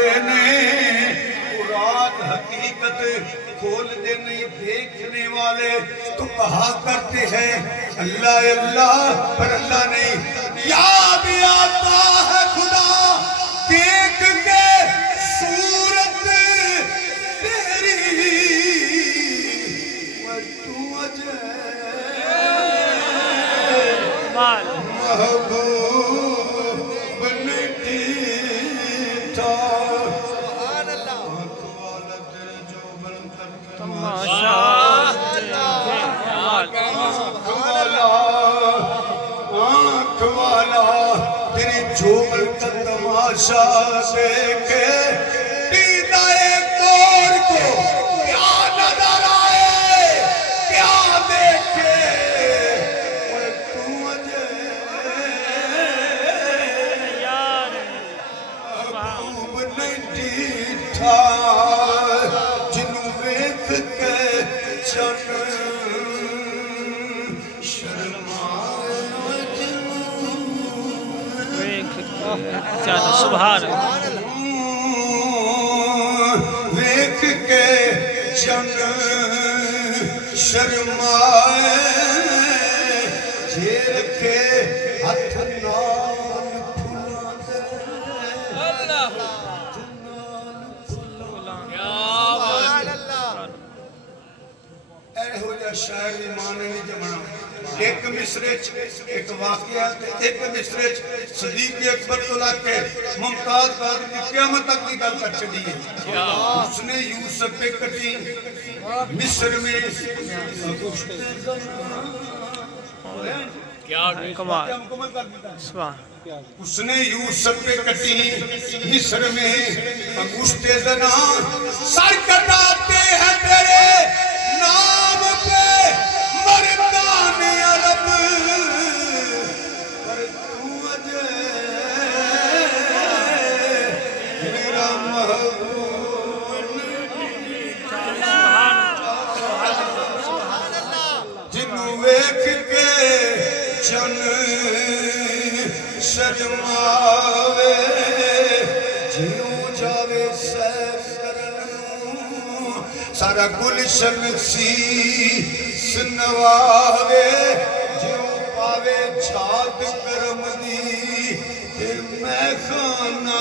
ستارے نے مراد حقیقت کھول دینے دیکھنے والے تو کہا کرتے ہیں اللہ اللہ، پر اللہ نہیں یاد آتا ہے خدا دیکھ کے صورت تیری اور تو محبوب نہیں تھا آنکھ والا تیرے جو بن کر آنکھ والا تیری جو بن کر تماشا دیکھے دیدہ ایک دور کو کیا نظر آئے کیا دیکھے جنوں ویکھ کے چن شرمائے سبحان ویکھ کے چن شرمائے جے رکھے ہتھ نال پھلاں دے شاعر ایمان نہیں جمنا ایک مصرے ایک واقعہ ایک مصرے صدیق اکبر تو لاکے ممتاز قادر کی قیامت تک کی گل کر چڑی ہے اس نے یوسف پہ کٹی مصر میں اس نے یوسف پہ کٹی مصر میں انگشت زنا سر کٹاتے ہیں تیرے نام پہ مردان عرب پر تو اجے میرا محبوب جنوں ویکھ کے چن شرماوے جیوں جاوے سیر کرنوں سارا گلشن سی سنواوے جیوں پاوے چھات کرم دی تے میں خانہ